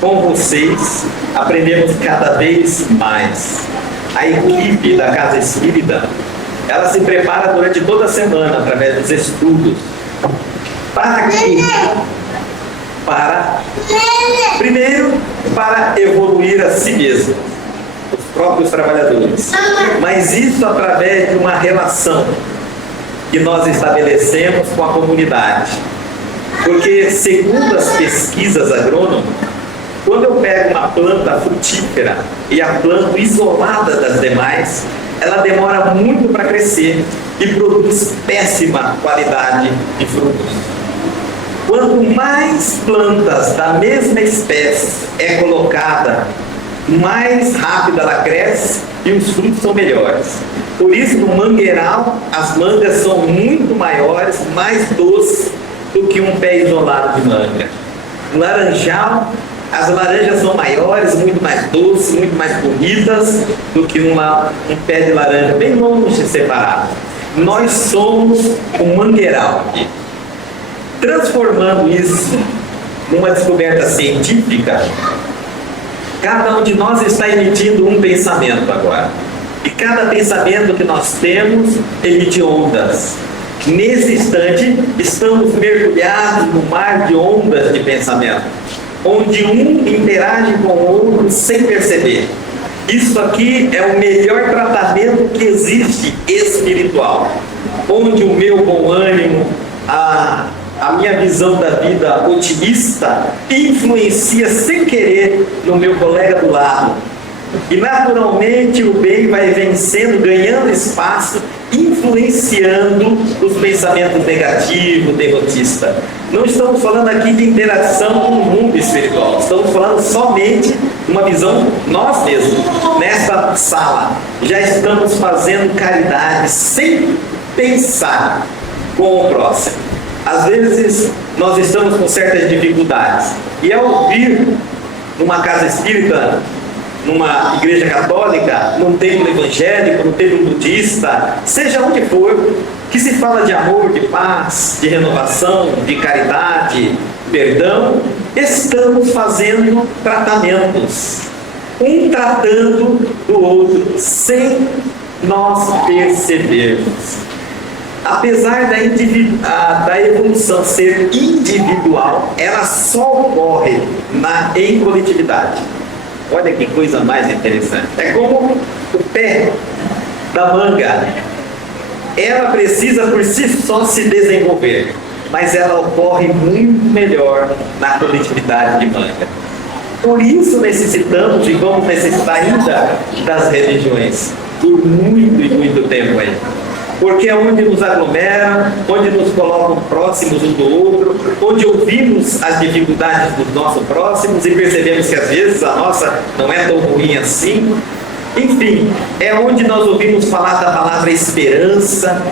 Com vocês, aprendemos cada vez mais. A equipe da Casa Espírita, ela se prepara durante toda a semana, através dos estudos. Para quê? Primeiro, para evoluir a si mesmo, os próprios trabalhadores. Mas isso através de uma relação que nós estabelecemos com a comunidade. Porque, segundo as pesquisas agrônomas, quando eu pego uma planta frutífera e a planto isolada das demais, ela demora muito para crescer e produz péssima qualidade de frutos. Quanto mais plantas da mesma espécie é colocada, mais rápido ela cresce e os frutos são melhores. Por isso, no mangueiral, as mangas são muito maiores, mais doces do que um pé isolado de manga. No laranjal, as laranjas são maiores, muito mais doces, muito mais bonitas do que um pé de laranja bem longe separado. Nós somos um mangueiral aqui. Transformando isso numa descoberta científica, cada um de nós está emitindo um pensamento agora. E cada pensamento que nós temos emite ondas. Nesse instante, estamos mergulhados no mar de ondas de pensamento, onde um interage com o outro sem perceber. Isso aqui é o melhor tratamento que existe espiritual, onde o meu bom ânimo, a minha visão da vida otimista influencia sem querer no meu colega do lado. E naturalmente o bem vai vencendo, ganhando espaço, influenciando os pensamentos negativos, derrotistas. Não estamos falando aqui de interação com o mundo espiritual, estamos falando somente de uma visão nós mesmos. Nesta sala já estamos fazendo caridade sem pensar com o próximo. Às vezes nós estamos com certas dificuldades e ao ouvir numa casa espírita, numa igreja católica, num templo evangélico, num templo budista, seja onde for, que se fala de amor, de paz, de renovação, de caridade, perdão, estamos fazendo tratamentos, um tratando do outro, sem nós percebermos. Apesar da evolução ser individual, ela só ocorre em coletividade. Olha que coisa mais interessante. É como o pé da manga. Ela precisa por si só se desenvolver, mas ela ocorre muito melhor na coletividade de manga. Por isso necessitamos e vamos necessitar ainda das religiões por muito e muito tempo aí. Porque é onde nos aglomeram, onde nos colocam próximos um do outro, onde ouvimos as dificuldades dos nossos próximos e percebemos que às vezes a nossa não é tão ruim assim. Enfim, é onde nós ouvimos falar da palavra esperança,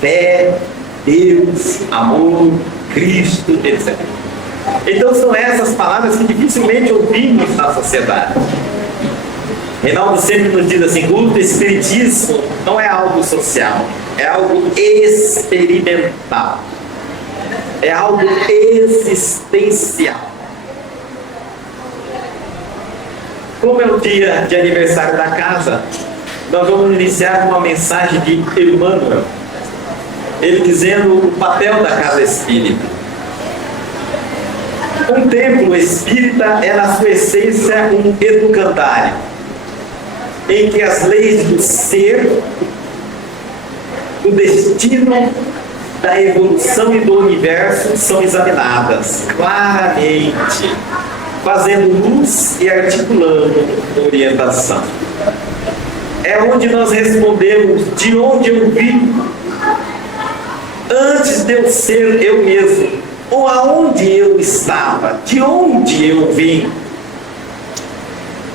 fé, Deus, amor, Cristo, etc. Então são essas palavras que dificilmente ouvimos na sociedade. Reinaldo sempre nos diz assim: o espiritismo não é algo social, é algo experimental, é algo existencial. Como é o dia de aniversário da casa, nós vamos iniciar uma mensagem de Emmanuel, ele dizendo o papel da casa espírita. Um templo espírita é, na sua essência, um educandário, em que as leis do ser, do destino, da evolução e do universo são examinadas claramente, fazendo luz e articulando orientação. É onde nós respondemos de onde eu vim, antes de eu ser eu mesmo, ou aonde eu estava, de onde eu vim,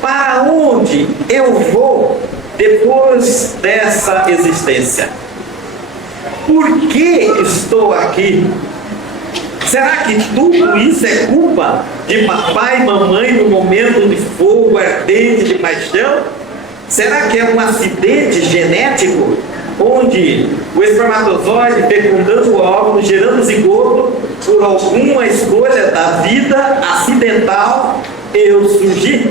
para onde eu vou depois dessa existência. Por que estou aqui? Será que tudo isso é culpa de papai e mamãe no momento de fogo ardente de paixão? Será que é um acidente genético onde o espermatozoide fecundando o óvulo, gerando zigoto, por alguma escolha da vida acidental, eu surgi?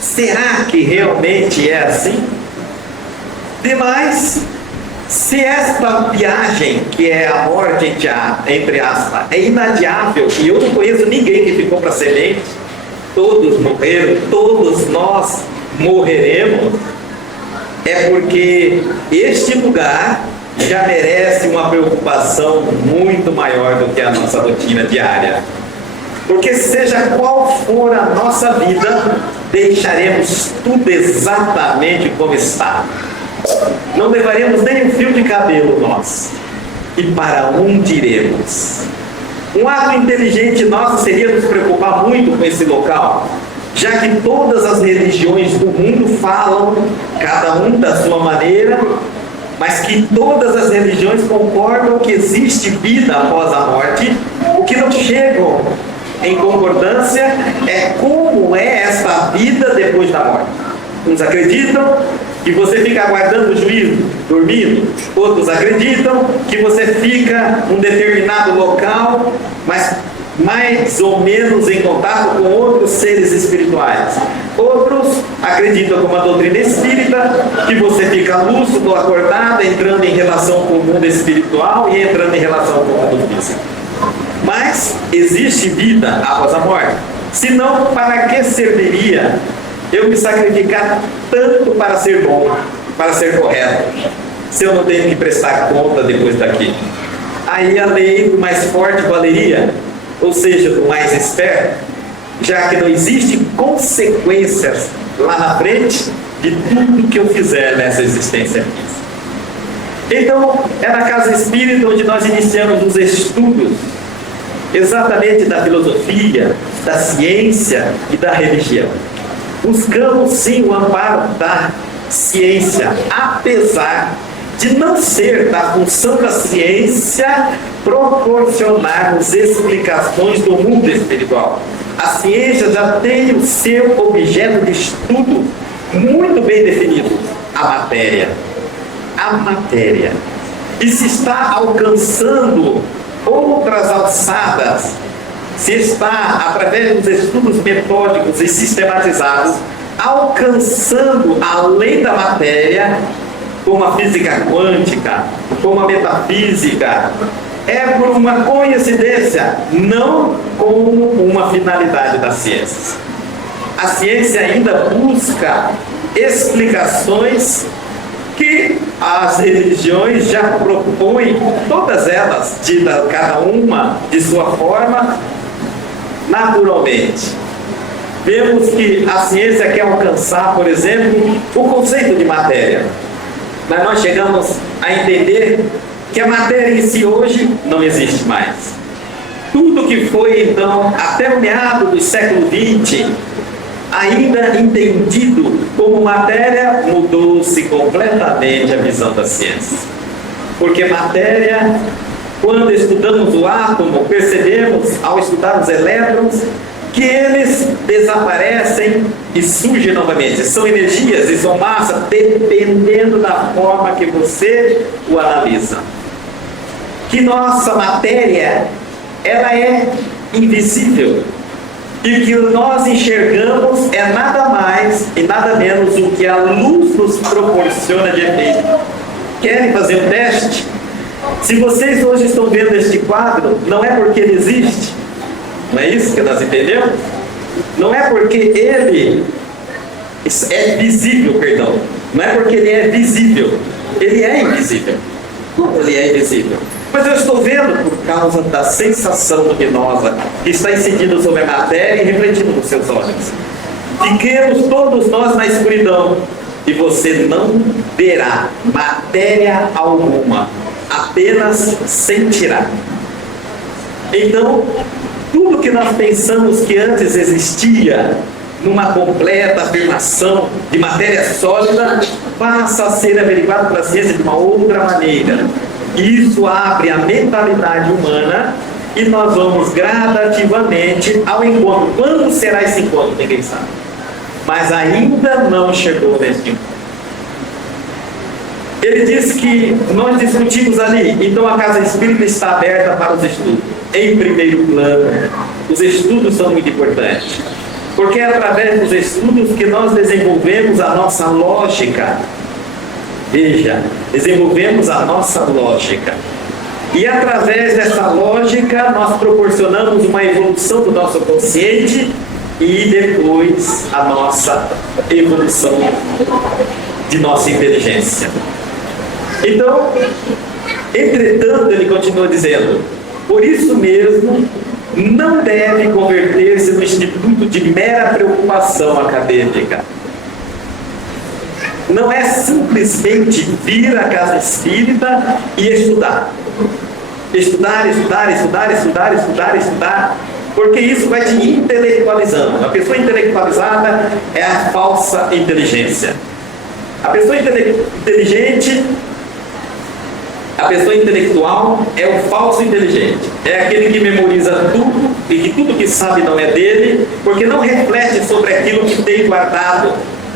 Será que realmente é assim? Demais, se esta viagem, que é a morte, entre aspas, é inadiável, e eu não conheço ninguém que ficou para semente, todos morreram, todos nós morreremos, é porque este lugar já merece uma preocupação muito maior do que a nossa rotina diária. Porque seja qual for a nossa vida, deixaremos tudo exatamente como está. Não levaremos nem um fio de cabelo nós. E para onde iremos? Um ato inteligente nosso seria nos preocupar muito com esse local, já que todas as religiões do mundo falam, cada um da sua maneira, mas que todas as religiões concordam que existe vida após a morte. O que não chegam em concordância é como é essa vida depois da morte. Uns acreditam que você fica aguardando o juízo, dormindo. Outros acreditam que você fica num determinado local, mas mais ou menos em contato com outros seres espirituais. Outros acreditam, como a doutrina espírita, que você fica lúcido, acordado, entrando em relação com o mundo espiritual e entrando em relação com o mundo físico. Mas existe vida após a morte. Senão, para que serviria eu me sacrificar tanto para ser bom, para ser correto, se eu não tenho que prestar conta depois daqui? Aí a lei do mais forte valeria, ou seja, do mais esperto, já que não existem consequências lá na frente de tudo que eu fizer nessa existência física. Então, é na casa espírita onde nós iniciamos os estudos exatamente da filosofia, da ciência e da religião. Buscamos sim o amparo da ciência, apesar de não ser da função da ciência proporcionar-nos explicações do mundo espiritual. A ciência já tem o seu objeto de estudo muito bem definido: a matéria. A matéria. E se está alcançando outras alçadas, se está, através dos estudos metódicos e sistematizados, alcançando além da matéria, como a física quântica, como a metafísica, é por uma coincidência, não como uma finalidade da ciência. A ciência ainda busca explicações que as religiões já propõem, todas elas, cada uma de sua forma, naturalmente. Vemos que a ciência quer alcançar, por exemplo, o conceito de matéria. Mas nós chegamos a entender que a matéria em si hoje não existe mais. Tudo que foi, então, até o meado do século XX, ainda entendido como matéria, mudou-se completamente a visão da ciência. Porque matéria, quando estudamos o átomo, percebemos, ao estudar os elétrons, que eles desaparecem e surgem novamente. São energias e são massa, dependendo da forma que você o analisa. Que nossa matéria, ela é invisível. E que nós enxergamos é nada mais e nada menos do que a luz nos proporciona de efeito. Querem fazer um teste? Se vocês hoje estão vendo este quadro, não é porque ele existe. Não é isso que nós entendemos? Não é porque ele é visível, perdão. Não é porque ele é visível. Ele é invisível. Ele é invisível. Mas eu estou vendo por causa da sensação luminosa que está incidindo sobre a matéria e refletindo nos seus olhos. Fiquemos todos nós na escuridão e você não verá matéria alguma, apenas sentirá. Então, tudo que nós pensamos que antes existia numa completa afirmação de matéria sólida passa a ser averiguado pela ciência de uma outra maneira. Isso abre a mentalidade humana e nós vamos gradativamente ao encontro. Quando será esse encontro? Ninguém sabe. Mas ainda não chegou nesse encontro. Ele diz que nós discutimos ali, então a casa espírita está aberta para os estudos. em primeiro plano. Os estudos são muito importantes, porque é através dos estudos que nós desenvolvemos a nossa lógica. Veja, desenvolvemos a nossa lógica. E através dessa lógica nós proporcionamos uma evolução do nosso consciente e depois a nossa evolução de nossa inteligência. Então, entretanto, ele continua dizendo, por isso mesmo, não deve converter-se no instituto de mera preocupação acadêmica. Não é simplesmente vir à casa espírita e estudar. Estudar, porque isso vai te intelectualizando. A pessoa intelectualizada é a falsa inteligência. A pessoa inteligente, a pessoa intelectual é o falso inteligente. É aquele que memoriza tudo e que tudo que sabe não é dele, porque não reflete sobre aquilo que tem guardado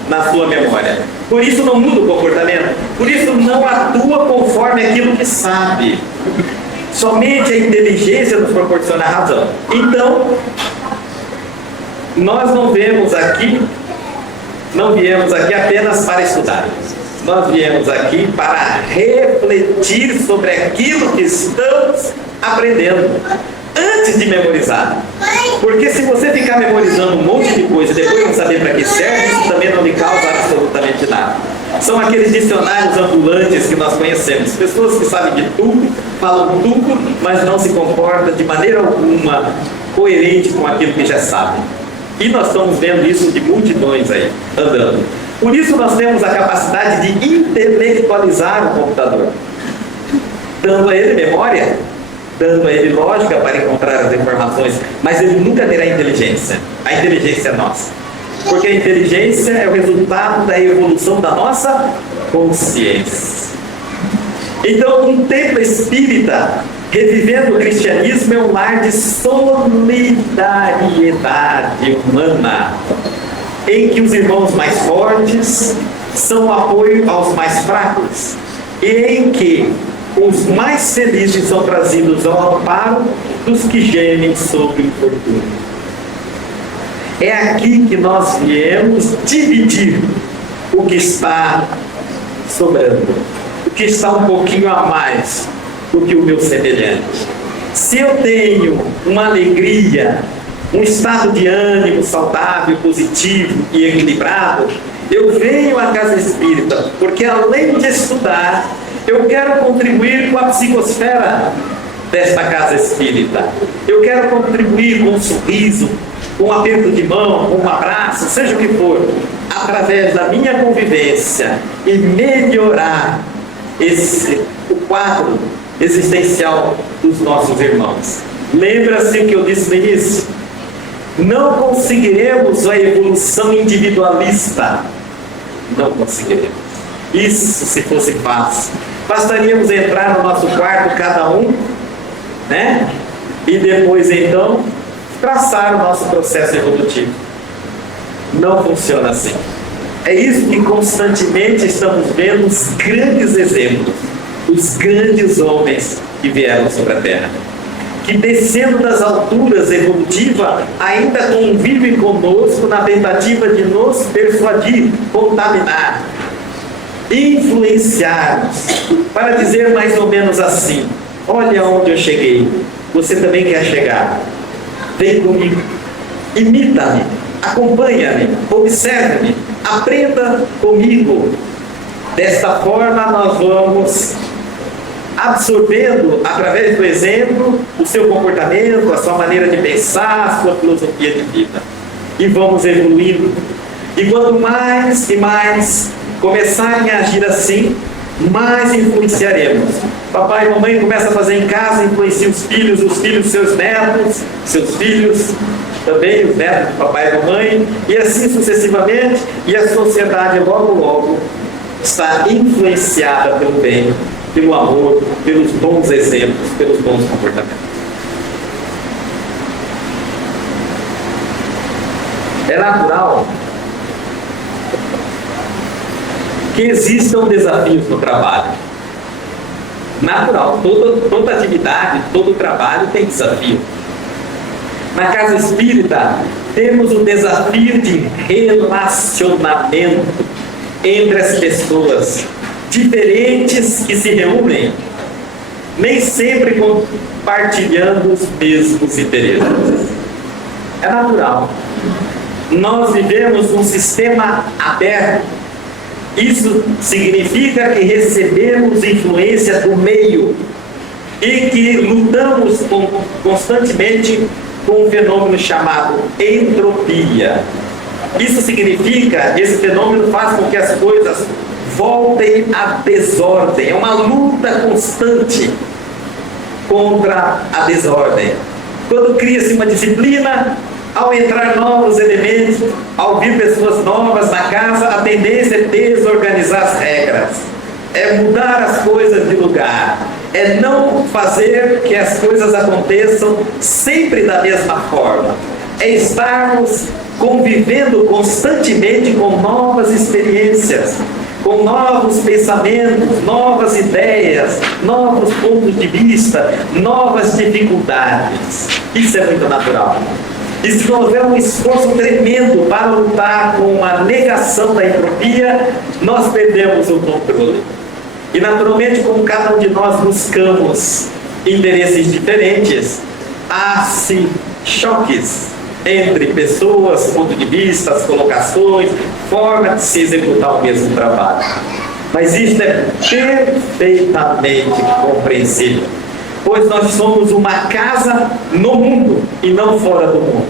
na sua memória. Por isso não muda o comportamento, por isso não atua conforme aquilo que sabe. Somente a inteligência nos proporciona a razão. Então, nós não viemos aqui apenas para estudar. Nós viemos aqui para refletir sobre aquilo que estamos aprendendo antes de memorizar. Porque se você ficar memorizando um monte de coisa e depois não saber para que serve, isso também não lhe causa absolutamente nada. São aqueles dicionários ambulantes que nós conhecemos. Pessoas que sabem de tudo, falam tudo, mas não se comportam de maneira alguma coerente com aquilo que já sabem. E nós estamos vendo isso de multidões aí, andando. Por isso nós temos a capacidade de intelectualizar o computador, dando a ele memória, dando a ele lógica para encontrar as informações, mas ele nunca terá inteligência. A inteligência é nossa. Porque a inteligência é o resultado da evolução da nossa consciência. Então, um templo espírita, revivendo o cristianismo, é um lar de solidariedade humana, em que os irmãos mais fortes são o apoio aos mais fracos, e em que os mais felizes são trazidos ao amparo dos que gemem sobre o infortúnio. É aqui que nós viemos dividir o que está sobrando, o que está um pouquinho a mais do que o meu semelhante. Se eu tenho uma alegria, um estado de ânimo saudável, positivo e equilibrado, eu venho à casa espírita, porque além de estudar, eu quero contribuir com a psicosfera desta casa espírita. Eu quero contribuir com um sorriso, com um aperto de mão, com um abraço, seja o que for, através da minha convivência e melhorar o quadro existencial dos nossos irmãos. Lembra-se o que eu disse no início? Não conseguiremos a evolução individualista. Não conseguiremos. Isso se fosse fácil. Bastaríamos entrar no nosso quarto, cada um, né? E depois, então, traçar o nosso processo evolutivo. Não funciona assim. É isso que constantemente estamos vendo os grandes exemplos, os grandes homens que vieram sobre a Terra, que descendo das alturas evolutivas ainda convivem conosco na tentativa de nos persuadir, contaminar, influenciar, para dizer mais ou menos assim: olha onde eu cheguei, você também quer chegar, vem comigo, imita-me, acompanha-me, observe-me, aprenda comigo. Desta forma nós vamos absorvendo, através do exemplo, o seu comportamento, a sua maneira de pensar, a sua filosofia de vida, e vamos evoluindo. E quanto mais e mais começarem a agir assim, mais influenciaremos. Papai e mamãe começam a fazer em casa, influenciam os filhos seus netos, seus filhos também, os netos do papai e mamãe, e assim sucessivamente, e a sociedade logo está influenciada pelo bem, pelo amor, pelos bons exemplos, pelos bons comportamentos. É natural que existam desafios no trabalho. Natural, toda atividade, todo trabalho tem desafio. Na casa espírita, temos o desafio de relacionamento entre as pessoas diferentes que se reúnem, nem sempre compartilhando os mesmos interesses. É natural. Nós vivemos num sistema aberto. Isso significa que recebemos influência do meio e que lutamos constantemente com um fenômeno chamado entropia. Isso significa, esse fenômeno faz com que as coisas voltem à desordem. É uma luta constante contra a desordem. Quando cria-se uma disciplina, ao entrar novos elementos, ao vir pessoas novas na casa, a tendência é desorganizar as regras, é mudar as coisas de lugar, é não fazer que as coisas aconteçam sempre da mesma forma, é estarmos convivendo constantemente com novas experiências, com novos pensamentos, novas ideias, novos pontos de vista, novas dificuldades. Isso é muito natural. E se não houver um esforço tremendo para lutar com a negação da entropia, nós perdemos o controle. E naturalmente, como cada um de nós buscamos interesses diferentes, há-se choques entre pessoas, pontos de vista, colocações, forma de se executar o mesmo trabalho. Mas isso é perfeitamente compreensível, pois nós somos uma casa no mundo e não fora do mundo.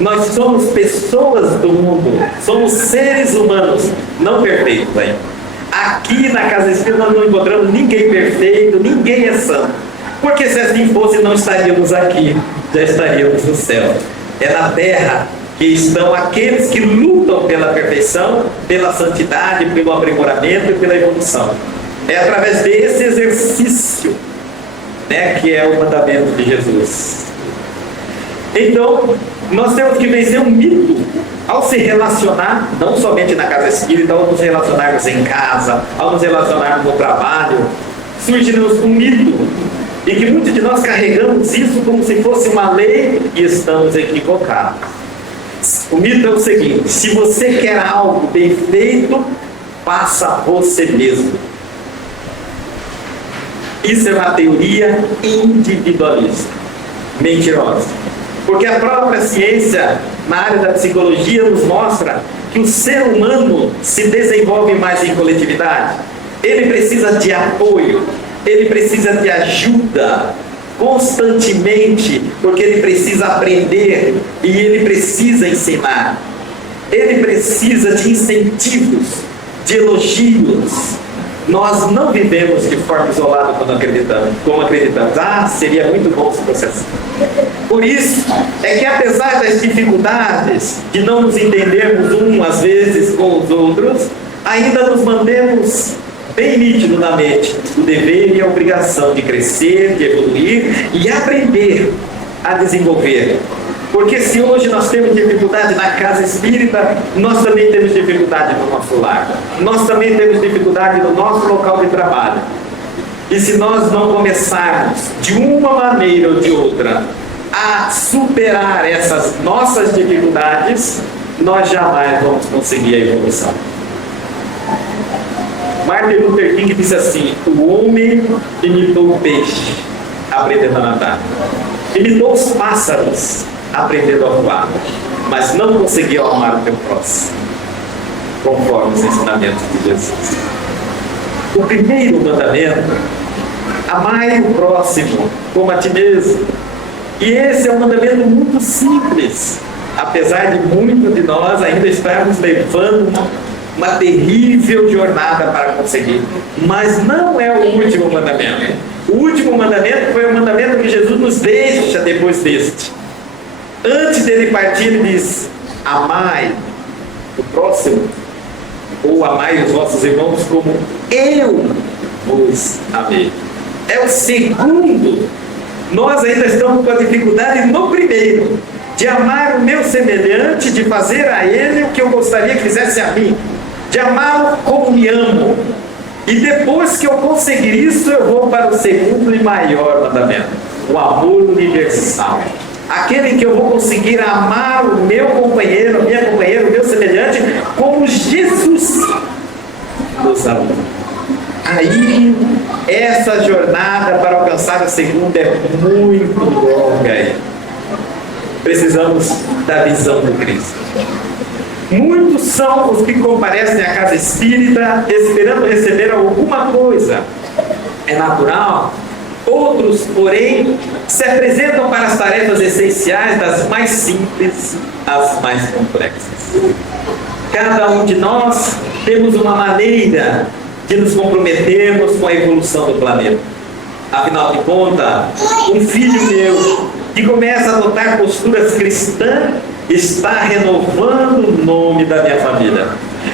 Nós somos pessoas do mundo, somos seres humanos, não perfeitos ainda. Aqui na Casa Espírita nós não encontramos ninguém perfeito, ninguém é santo. Porque se assim fosse, não estaríamos aqui, já estaríamos no céu. É na terra que estão aqueles que lutam pela perfeição, pela santidade, pelo aprimoramento e pela evolução. É através desse exercício, que é o mandamento de Jesus. Então, nós temos que vencer um mito ao se relacionar, não somente na casa espírita, ao nos relacionarmos em casa, ao nos relacionarmos no trabalho. Surge-nos um mito, e que muitos de nós carregamos isso como se fosse uma lei e estamos equivocados. O mito é o seguinte: se você quer algo bem feito, faça você mesmo. Isso é uma teoria individualista, mentirosa. Porque a própria ciência, na área da psicologia, nos mostra que o ser humano se desenvolve mais em coletividade. Ele precisa de apoio, ele precisa de ajuda constantemente, porque ele precisa aprender e ele precisa ensinar. Ele precisa de incentivos, de elogios. Nós não vivemos de forma isolada como acreditamos. Seria muito bom se fosse assim. Por isso é que, apesar das dificuldades de não nos entendermos às vezes com os outros, ainda nos mantemos bem nítido na mente o dever e a obrigação de crescer, de evoluir e aprender a desenvolver. Porque se hoje nós temos dificuldade na casa espírita, nós também temos dificuldade no nosso lar. Nós também temos dificuldade no nosso local de trabalho. E se nós não começarmos, de uma maneira ou de outra, a superar essas nossas dificuldades, nós jamais vamos conseguir a evolução. Martin Luther King disse assim: o homem imitou o peixe, aprendendo a nadar. Imitou os pássaros, aprendendo a voar, mas não conseguiu amar o teu próximo, conforme os ensinamentos de Jesus. O primeiro mandamento: amai o próximo como a ti mesmo. E esse é um mandamento muito simples, apesar de muitos de nós ainda estarmos levando uma terrível jornada para conseguir. Mas não é o último mandamento. O último mandamento foi o mandamento que Jesus nos deixa depois deste. Antes dele partir, ele diz: amai o próximo, ou amai os vossos irmãos como eu vos amei. É o segundo. Nós ainda estamos com a dificuldade no primeiro, de amar o meu semelhante, de fazer a ele o que eu gostaria que fizesse a mim, de amá-lo como me amo. E depois que eu conseguir isso, eu vou para o segundo e maior mandamento: o amor universal. Aquele que eu vou conseguir amar o meu companheiro, a minha companheira, o meu semelhante, como Jesus nos amou. Aí, essa jornada para alcançar o segundo é muito longa. Precisamos da visão do Cristo. Muitos são os que comparecem à casa espírita esperando receber alguma coisa. É natural. Outros, porém, se apresentam para as tarefas essenciais, das mais simples às mais complexas. Cada um de nós temos uma maneira de nos comprometermos com a evolução do planeta. Afinal de contas, um filho meu que começa a adotar posturas cristãs está renovando o nome da minha família.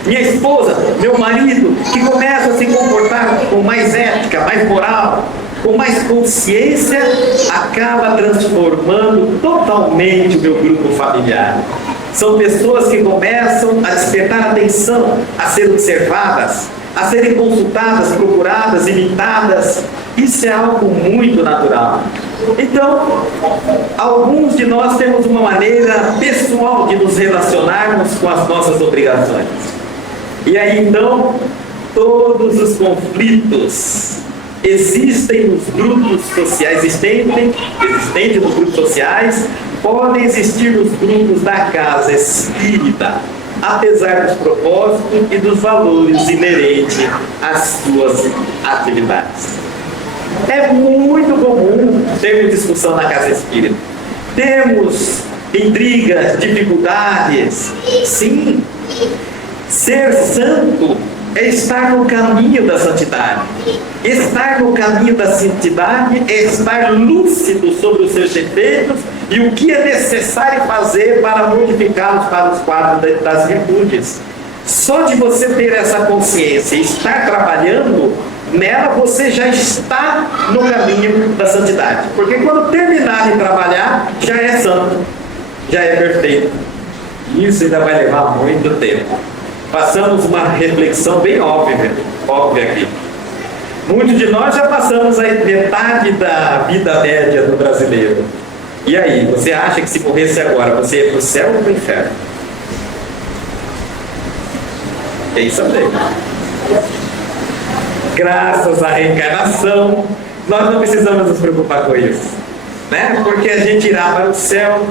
Minha esposa, meu marido, que começa a se comportar com mais ética, mais moral, com mais consciência, acaba transformando totalmente o meu grupo familiar. São pessoas que começam a despertar atenção, a ser observadas, a serem consultadas, procuradas, imitadas. Isso é algo muito natural. Então, alguns de nós temos uma maneira pessoal de nos relacionarmos com as nossas obrigações. E aí então, todos os conflitos existem nos grupos sociais, existem nos grupos sociais, podem existir nos grupos da casa espírita, apesar dos propósitos e dos valores inerentes às suas atividades. É muito comum termos discussão na casa espírita. Temos intrigas, dificuldades. Sim, ser santo é estar no caminho da santidade. Estar no caminho da santidade é estar lúcido sobre os seus defeitos e o que é necessário fazer para modificá-los para os quadros das virtudes. Só de você ter essa consciência e estar trabalhando nela, você já está no caminho da santidade. Porque quando terminar de trabalhar, já é santo, já é perfeito. Isso ainda vai levar muito tempo. Passamos uma reflexão bem óbvia aqui. Muitos de nós já passamos a metade da vida média do brasileiro. E aí, você acha que se morresse agora, você ia para o céu ou para o inferno? Quem sabe? Graças à reencarnação, nós não precisamos nos preocupar com isso, né? Porque a gente irá para o céu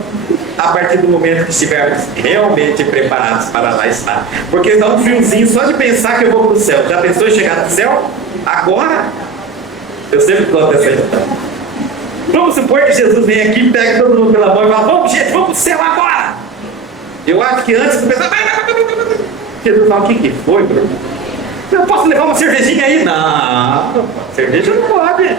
a partir do momento que estivermos realmente preparados para lá estar. Porque dá um friozinho só de pensar que eu vou para o céu. Já pensou em chegar no céu? Agora? Eu sempre conto essa história. Vamos supor que Jesus vem aqui, pega todo mundo pela mão e fala: vamos, gente, vamos para o céu agora! Eu acho que antes de pensar, Jesus fala: o que foi, Bruno? Eu posso levar uma cervejinha aí? Não, cerveja não pode.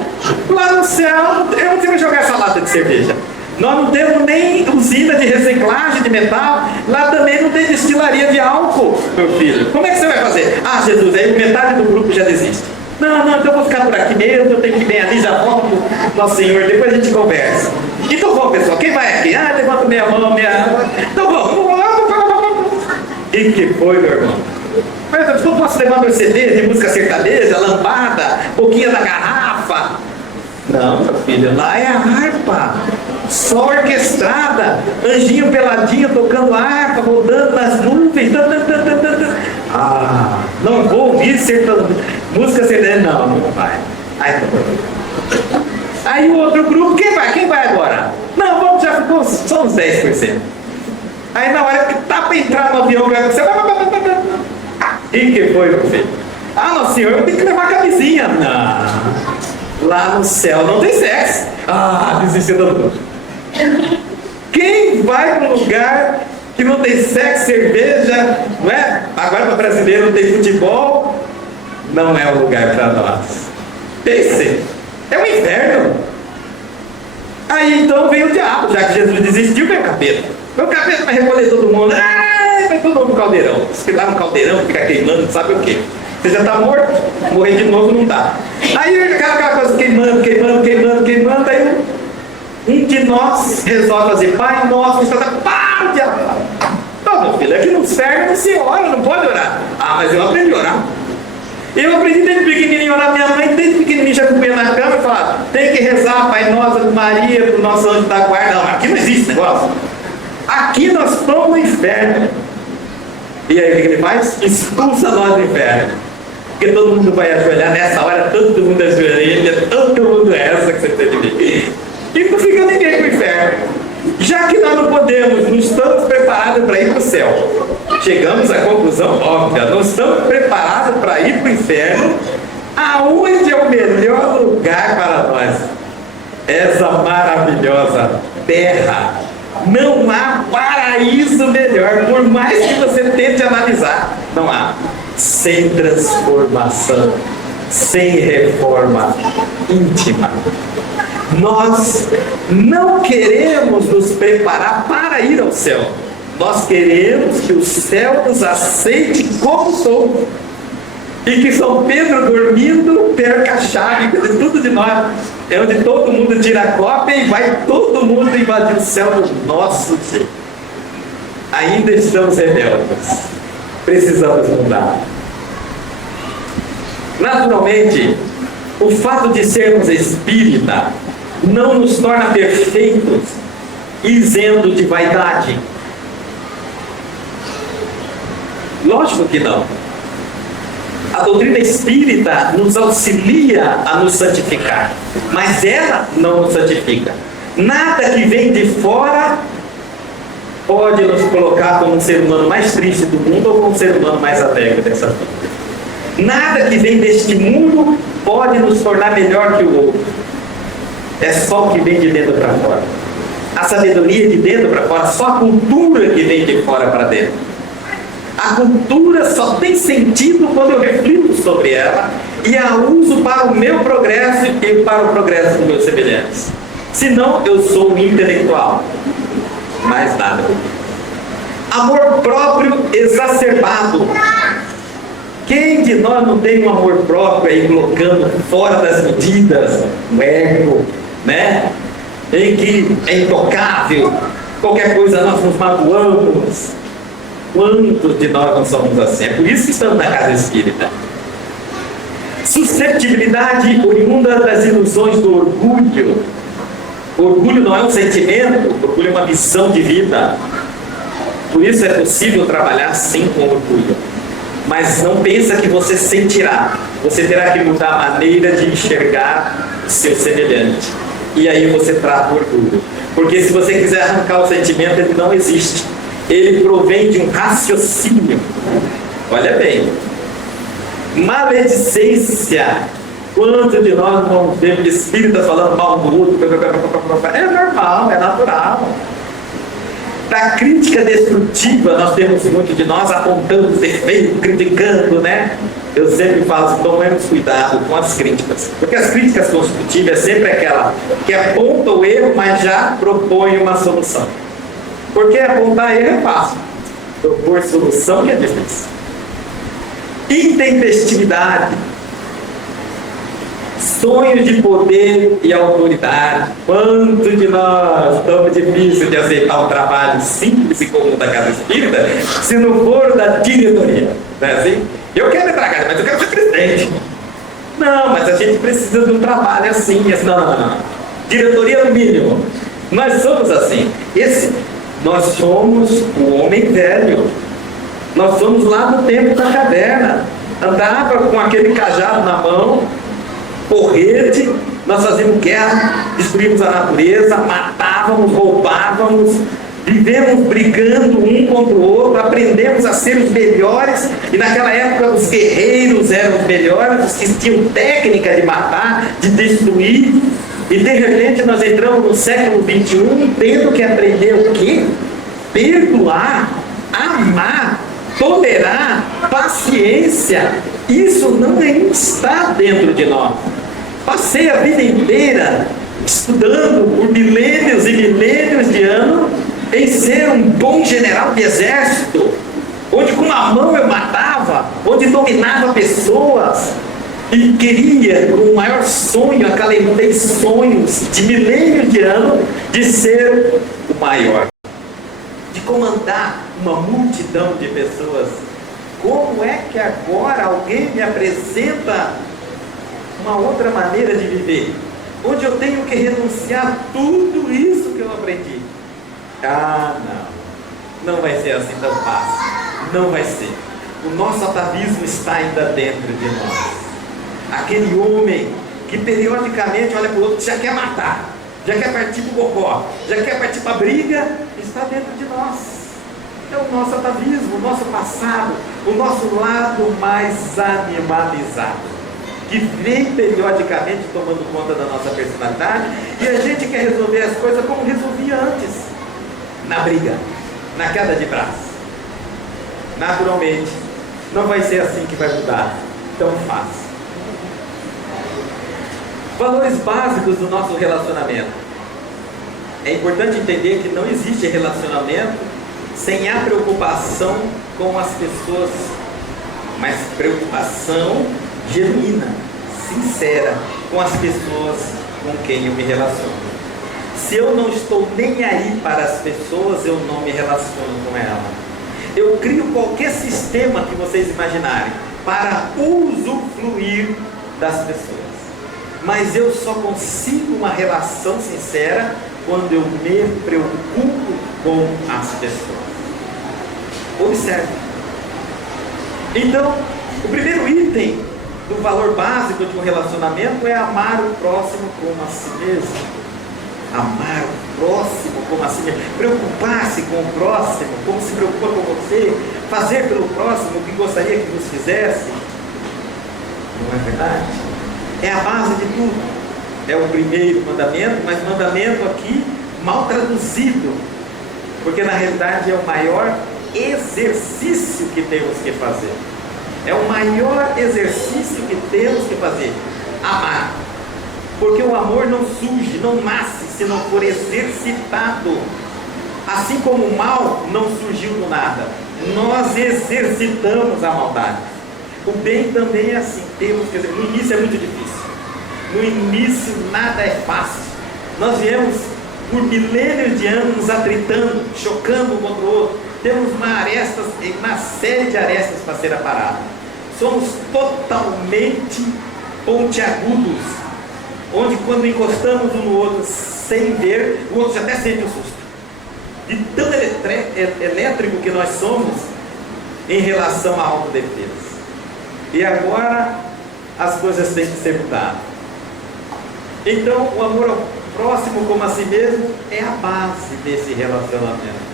Lá no céu, eu não tenho jogar essa lata de cerveja. Nós não temos nem usina de reciclagem de metal. Lá também não tem destilaria de álcool, meu filho. Como é que você vai fazer? Ah, Jesus, aí metade do grupo já desiste. Não, então eu vou ficar por aqui mesmo, eu tenho que ir bem ali, já volto, nosso Senhor, depois a gente conversa. Então vamos, pessoal, quem vai aqui? Ah, levanta minha mão, Então vamos. E que foi, meu irmão? Mas eu posso levar meu CD de música sertaneja, lambada, boquinha da garrafa? Não, meu filho, lá é a harpa, só orquestrada, anjinho peladinho tocando harpa, rodando nas nuvens. Ah, não vou ouvir música sertaneja, não vai. Aí o outro grupo, quem vai agora? Não, vamos, já ficou, só uns 10%. Aí na hora que tá para entrar no avião, você e que foi, meu filho? Ah, não, senhor, eu tenho que levar a camisinha. Não, lá no céu não tem sexo. Ah, desistiu do mundo. Quem vai para um lugar que não tem sexo, cerveja, não é? Agora para brasileiro não tem futebol, não é o lugar para nós. Pense, é o inferno. Aí então vem o diabo, já que Jesus desistiu, vem o capeta. O capeta vai recolher todo mundo. Vai todo mundo no caldeirão. Se lá no caldeirão fica queimando, não sabe o quê? Você já está morto, morrer de novo não dá. Aí aquela coisa queimando. Aí um de nós resolve fazer: Pai nosso, está para de orar. Não, meu filho, aqui no inferno você ora, não pode orar. Ah, mas eu aprendi a orar. Eu aprendi desde pequenininho a orar. Minha mãe desde pequenininho já comia na cama e falava: tem que rezar, Pai Nosso, Ave Maria, para o nosso anjo da guarda. Não, aqui não existe esse negócio. Aqui nós estamos no inferno. E aí o que ele faz? Expulsa nós do inferno. Porque todo mundo vai ajoelhar nessa hora, todo mundo ajoelha, todo mundo reza que você tem de ver. E não fica ninguém para o inferno. Já que nós não podemos, não estamos preparados para ir para o céu. Chegamos à conclusão óbvia: não estamos preparados para ir para o inferno. Aonde é o melhor lugar para nós? Essa maravilhosa terra. Não há paraíso melhor, por mais que você tente analisar, não há. Sem transformação, sem reforma íntima. Nós não queremos nos preparar para ir ao céu. Nós queremos que o céu nos aceite como somos. E que São Pedro dormindo perca a chave de tudo de nós. É onde todo mundo tira a cópia e vai todo mundo invadir o céu do nosso jeito. Ainda estamos rebeldes. Precisamos mudar. Naturalmente, o fato de sermos espírita não nos torna perfeitos, isento de vaidade. Lógico que não. A doutrina espírita nos auxilia a nos santificar, mas ela não nos santifica. Nada que vem de fora pode nos colocar como um ser humano mais triste do mundo ou como um ser humano mais alegre dessa vida. Nada que vem deste mundo pode nos tornar melhor que o outro. É só o que vem de dentro para fora. A sabedoria de dentro para fora, só a cultura que vem de fora para dentro. A cultura só tem sentido quando eu reflito sobre ela e a uso para o meu progresso e para o progresso dos meus semelhantes. Senão eu sou um intelectual. Mais nada. Amor próprio exacerbado. Quem de nós não tem um amor próprio aí colocando fora das medidas, o ego, né? Em que é intocável, qualquer coisa nós nos magoamos. Quantos de nós não somos assim? É por isso que estamos na casa espírita. Susceptibilidade oriunda das ilusões do orgulho. O orgulho não é um sentimento, o orgulho é uma missão de vida. Por isso é possível trabalhar sim com orgulho. Mas não pensa que você sentirá. Você terá que mudar a maneira de enxergar o seu semelhante. E aí você trata o orgulho. Porque se você quiser arrancar o sentimento, ele não existe. Ele provém de um raciocínio. Olha bem. Maledicência. Quantos de nós não vemos espíritas falando mal do outro? É normal, é natural. Da crítica destrutiva, nós temos muitos de nós apontando os defeitos, criticando, né? Eu sempre falo assim: tomemos cuidado com as críticas. Porque as críticas construtivas é sempre aquela que aponta o erro, mas já propõe uma solução. Porque apontar erro é fácil, propor solução que é difícil. Intempestividade. Sonhos de poder e autoridade. Quanto de nós tão difícil de aceitar um trabalho simples e comum da casa espírita se não for da diretoria, não é assim? Eu quero entrar na casa, mas eu quero ser presidente. Não, mas a gente precisa de um trabalho assim. Não. Diretoria no mínimo. Nós somos assim. Nós somos o homem velho. Nós somos lá no tempo da caverna. Andava com aquele cajado na mão, porrete, nós fazíamos guerra, destruímos a natureza, matávamos, roubávamos, vivemos brigando um contra o outro, aprendemos a ser os melhores, e naquela época os guerreiros eram os melhores, os que tinham técnica de matar, de destruir, e de repente nós entramos no século XXI tendo que aprender o quê? Perdoar, amar, tolerar, paciência. Isso não está dentro de nós. Passei a vida inteira estudando por milênios e milênios de anos em ser um bom general de exército, onde com uma mão eu matava, onde dominava pessoas e queria, com o maior sonho, acalentei sonhos de milênios de anos, de ser o maior, de comandar uma multidão de pessoas Como é que agora alguém me apresenta uma outra maneira de viver, onde eu tenho que renunciar a tudo isso que eu aprendi? Ah, não vai ser assim tão fácil, não vai ser. O nosso atavismo está ainda dentro de nós. Aquele homem que periodicamente olha para o outro, já quer matar, já quer partir para o bocó, já quer partir para a briga, está dentro de nós. É o nosso atavismo, o nosso passado, o nosso lado mais animalizado, que vem periodicamente tomando conta da nossa personalidade, e a gente quer resolver as coisas como resolvia antes, na briga, na queda de braço. Naturalmente, não vai ser assim que vai mudar tão fácil. Valores básicos do nosso relacionamento. É importante entender que não existe relacionamento sem a preocupação com as pessoas, mas preocupação genuína, sincera, com as pessoas com quem eu me relaciono. Se eu não estou nem aí para as pessoas, eu não me relaciono com elas. Eu crio qualquer sistema que vocês imaginarem para usufruir das pessoas, mas eu só consigo uma relação sincera quando eu me preocupo com as pessoas. Observe. Então, o primeiro item do valor básico de um relacionamento é amar o próximo como a si mesmo. Amar o próximo como a si mesmo. Preocupar-se com o próximo, como se preocupa com você. Fazer pelo próximo o que gostaria que vos fizesse. Não é verdade? É a base de tudo. É o primeiro mandamento, mas mandamento aqui mal traduzido, porque na realidade é o maior exercício que temos que fazer. É o maior exercício que temos que fazer. Amar. Porque o amor não surge, não nasce se não for exercitado. Assim como o mal não surgiu do nada, nós exercitamos a maldade. O bem também é assim. Temos que no início é muito difícil. No início nada é fácil. Nós viemos por milênios de anos nos atritando, chocando um contra o outro. Temos uma série de arestas para ser aparada. Somos totalmente pontiagudos, onde quando encostamos um no outro sem ver, o outro já até sente o susto. De tão elétrico que nós somos em relação à autodefesa. E agora as coisas têm que ser mudadas. Então o amor ao próximo como a si mesmo é a base desse relacionamento.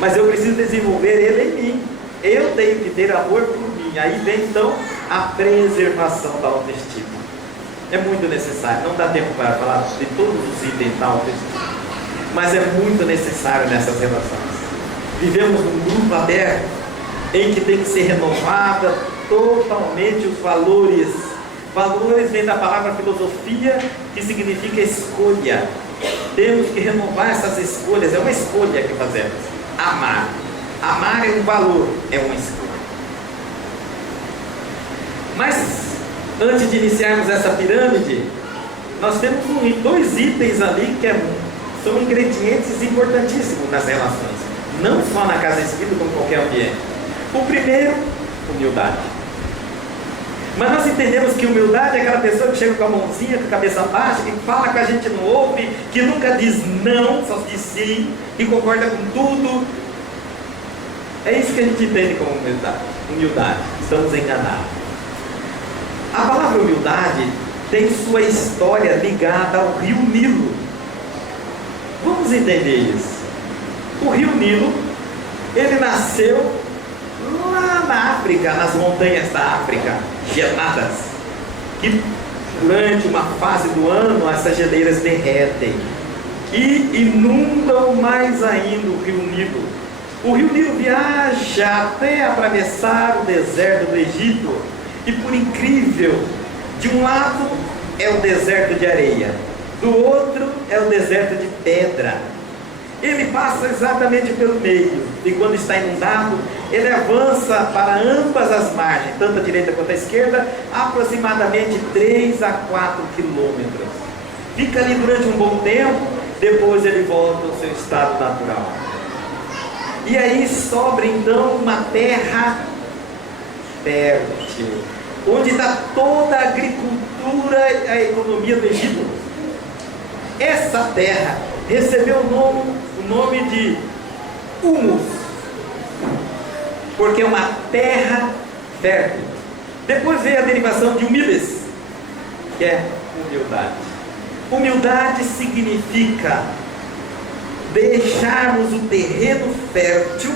Mas eu preciso desenvolver ele em mim. Eu tenho que ter amor por mim. Aí vem então a preservação da autoestima. É muito necessário. Não dá tempo para falar de todos os itens da autoestima, mas é muito necessário nessas relações. Vivemos num grupo aberto em que tem que ser renovada totalmente os valores. Valores vem da palavra filosofia, que significa escolha. Temos que renovar essas escolhas. É uma escolha que fazemos. Amar. Amar é um valor, é uma escolha. Mas, antes de iniciarmos essa pirâmide, nós temos dois itens ali que são ingredientes importantíssimos nas relações. Não só na casa espírita, como em qualquer ambiente. O primeiro, humildade. Mas nós entendemos que humildade é aquela pessoa que chega com a mãozinha, com a cabeça baixa, que fala com a gente no ouve, que nunca diz não, só diz sim, que concorda com tudo. É isso que a gente entende como humildade. Estamos enganados. A palavra humildade tem sua história ligada ao rio Nilo. Vamos entender isso. O rio Nilo, ele nasceu lá na África, nas montanhas da África, geladas, que durante uma fase do ano essas geleiras derretem e inundam mais ainda o rio Nilo. O rio Nilo viaja até atravessar o deserto do Egito e, por incrível, de um lado é o deserto de areia, do outro é o deserto de pedra. Ele passa exatamente pelo meio, e quando está inundado, ele avança para ambas as margens, tanto a direita quanto a esquerda, aproximadamente 3 a 4 quilômetros. Fica ali durante um bom tempo, depois ele volta ao seu estado natural. E aí sobra então uma terra fértil, onde está toda a agricultura e a economia do Egito. Essa terra recebeu o nome de humus, porque é uma terra fértil. Depois veio a derivação de humildes, que é humildade. Humildade significa deixarmos o terreno fértil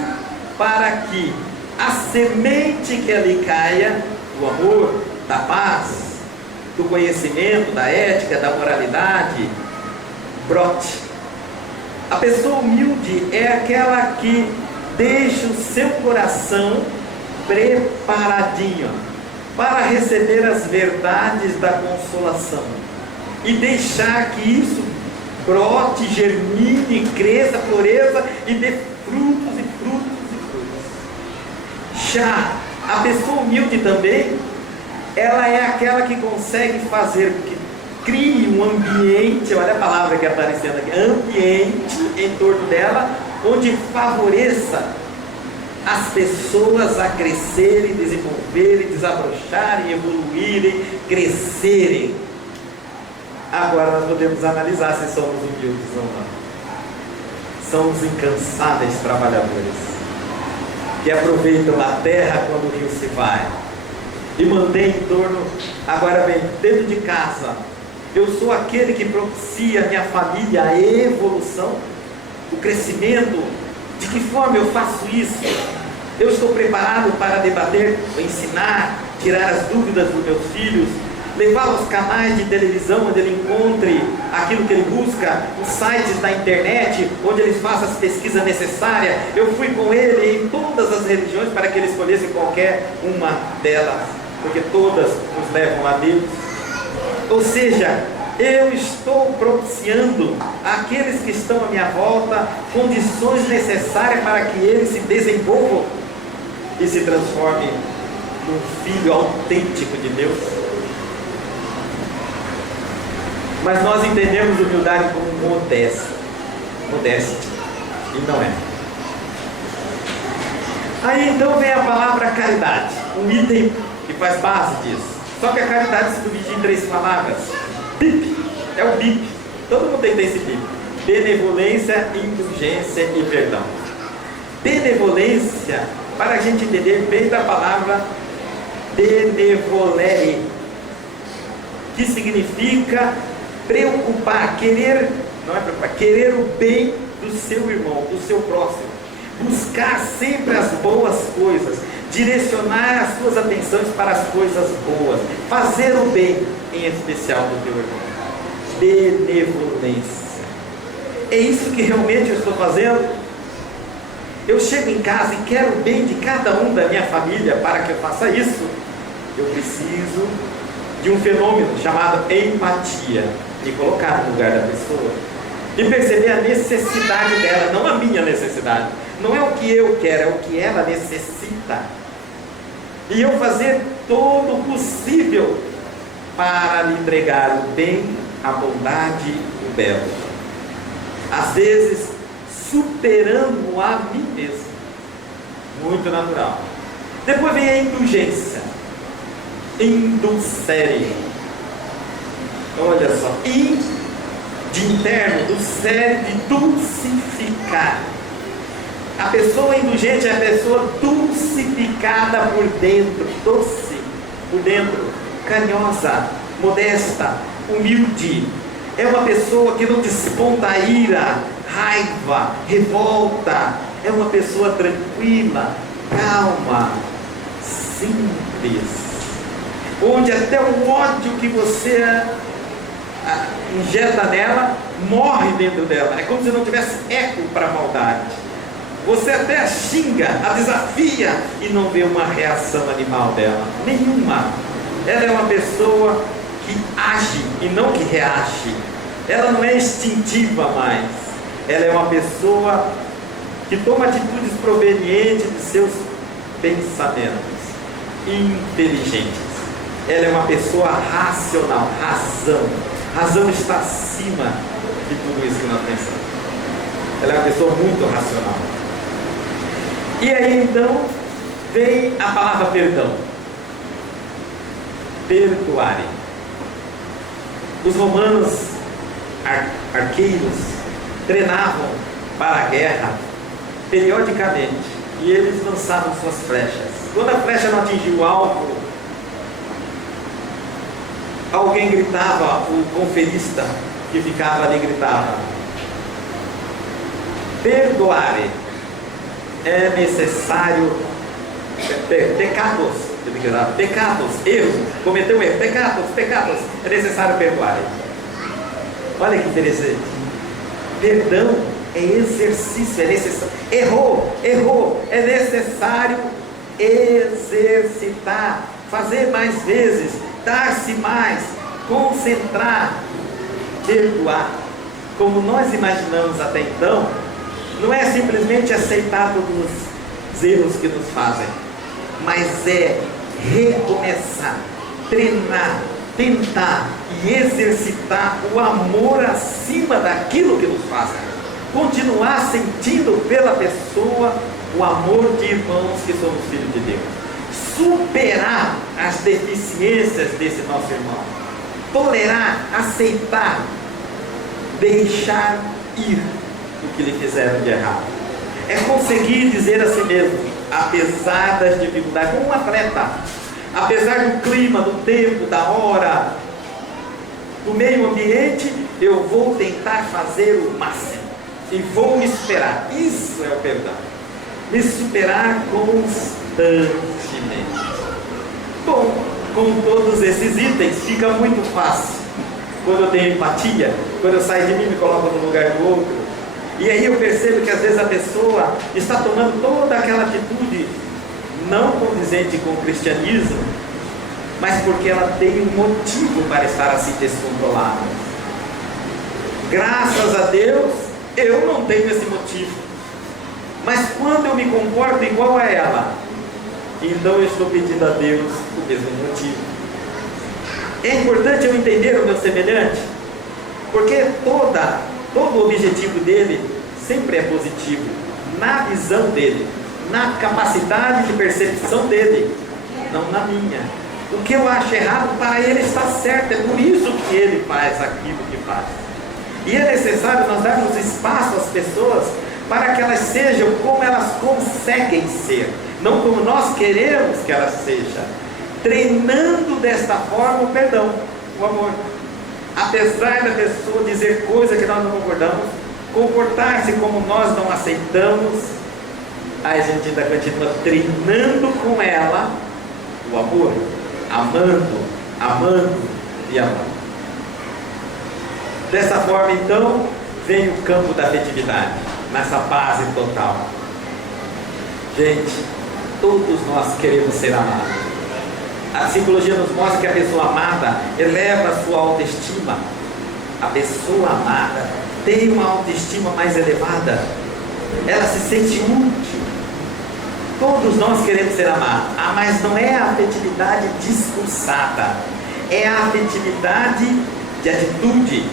para que a semente que ali caia, do amor, da paz, do conhecimento, da ética, da moralidade, brote. A pessoa humilde é aquela que deixa o seu coração preparadinho para receber as verdades da consolação e deixar que isso brote, germine, cresça, floresça e dê frutos e frutos e frutos. Já a pessoa humilde também, ela é aquela que consegue fazer com que crie um ambiente, olha a palavra que está aparecendo aqui, ambiente em torno dela, onde favoreça as pessoas a crescerem, desenvolverem, desabrocharem, evoluírem, crescerem. Agora nós podemos analisar se somos humildes ou não. Somos incansáveis trabalhadores, que aproveitam a terra quando o rio se vai e mantém em torno. Agora bem, dentro de casa, eu sou aquele que propicia a minha família a evolução, o crescimento. De que forma eu faço isso? Eu estou preparado para debater, ensinar, tirar as dúvidas dos meus filhos, levá-lo aos canais de televisão onde ele encontre aquilo que ele busca, os sites da internet onde ele faça as pesquisas necessárias. Eu fui com ele em todas as religiões para que ele escolhesse qualquer uma delas, porque todas nos levam a Deus. Ou seja, eu estou propiciando àqueles que estão à minha volta condições necessárias para que eles se desenvolvam e se transformem num filho autêntico de Deus. Mas nós entendemos humildade como modéstia, e não é. Aí então vem a palavra caridade, um item que faz base disso. Só que a caridade se divide em 3 palavras. BIP, é o BIP, todo mundo tem esse BIP: benevolência, indulgência e perdão. Benevolência, para a gente entender, vem da palavra benevolere, que significa preocupar, querer, não é preocupar, querer o bem do seu irmão, do seu próximo, buscar sempre as boas coisas, direcionar as suas atenções para as coisas boas, fazer o bem, em especial do teu irmão. Benevolência. É isso que realmente eu estou fazendo? Eu chego em casa e quero o bem de cada um da minha família. Para que eu faça isso, eu preciso de um fenômeno chamado empatia, me colocar no lugar da pessoa e perceber a necessidade dela, não a minha necessidade. Não é o que eu quero, é o que ela necessita. E eu fazer todo o possível para lhe entregar o bem, a bondade e o belo. Às vezes, superando a mim mesmo. Muito natural. Depois vem a indulgência. Indulcere. Olha só. In, de interno, dulcere, de dulcificar. A pessoa indulgente é a pessoa dulcificada por dentro, doce por dentro, carinhosa, modesta, humilde. É uma pessoa que não desponta ira, raiva, revolta. É uma pessoa tranquila, calma, simples, onde até o ódio que você injeta nela morre dentro dela. É como se não tivesse eco para a maldade. Você até a xinga, a desafia e não vê uma reação animal dela, nenhuma. Ela é uma pessoa que age e não que reage. Ela não é instintiva mais. Ela é uma pessoa que toma atitudes provenientes de seus pensamentos, inteligentes. Ela é uma pessoa racional, razão. Razão está acima de tudo isso que nós pensamos. Ela é uma pessoa muito racional. E aí então vem a palavra perdão. perdoarem. Os romanos arqueiros treinavam para a guerra periodicamente e eles lançavam suas flechas. Quando a flecha não atingiu o alvo, alguém gritava, o conferista que ficava ali gritava: perdoarem. É necessário pecados, erros, cometeu erro, pecados, é necessário perdoarem. Olha que interessante. Perdão é exercício, é necessário. Errou, é necessário exercitar, fazer mais vezes, dar-se mais, concentrar, perdoar. Como nós imaginamos até então, não é simplesmente aceitar todos os erros que nos fazem, mas é recomeçar, treinar, tentar e exercitar o amor acima daquilo que nos fazem. Continuar sentindo pela pessoa o amor de irmãos que somos filhos de Deus. Superar as deficiências desse nosso irmão. Tolerar, aceitar, deixar ir o que lhe fizeram de errado. É conseguir dizer a si mesmo, apesar das dificuldades, como um atleta, apesar do clima, do tempo, da hora, do meio ambiente, eu vou tentar fazer o máximo e vou me superar. Isso é o perdão. Me superar constantemente. Bom, com todos esses itens fica muito fácil. Quando eu tenho empatia, quando eu saio de mim e me coloco no lugar do outro, e aí eu percebo que às vezes a pessoa está tomando toda aquela atitude não condizente com o cristianismo, mas porque ela tem um motivo para estar assim descontrolada. Graças a Deus, eu não tenho esse motivo. Mas quando eu me comporto igual a ela, então eu estou pedindo a Deus o mesmo motivo. É importante eu entender o meu semelhante, porque todo o objetivo dele sempre é positivo, na visão dele, na capacidade de percepção dele, não na minha. O que eu acho errado, para ele está certo, é por isso que ele faz aquilo que faz. E é necessário nós darmos espaço às pessoas para que elas sejam como elas conseguem ser, não como nós queremos que elas sejam, treinando desta forma o perdão, o amor. Apesar da pessoa dizer coisas que nós não concordamos, comportar-se como nós não aceitamos, a gente ainda continua treinando com ela o amor, amando e amando. Dessa forma, então, vem o campo da afetividade, nessa base total. Gente, todos nós queremos ser amados. A psicologia nos mostra que a pessoa amada eleva a sua autoestima. A pessoa amada tem uma autoestima mais elevada. Ela se sente útil. Todos nós queremos ser amados, mas não é a afetividade discursada, é a afetividade de atitude.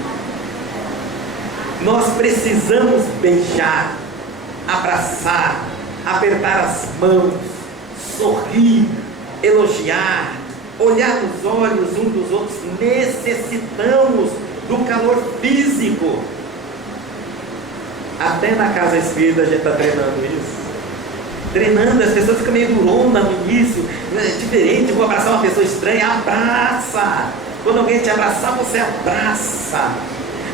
Nós precisamos beijar, abraçar, apertar as mãos, sorrir, elogiar, olhar nos olhos uns dos outros. Necessitamos do calor físico. Até na casa espírita a gente está treinando isso. Treinando, as pessoas ficam meio durona no início, diferente, vou abraçar uma pessoa estranha, abraça. Quando alguém te abraçar, você abraça.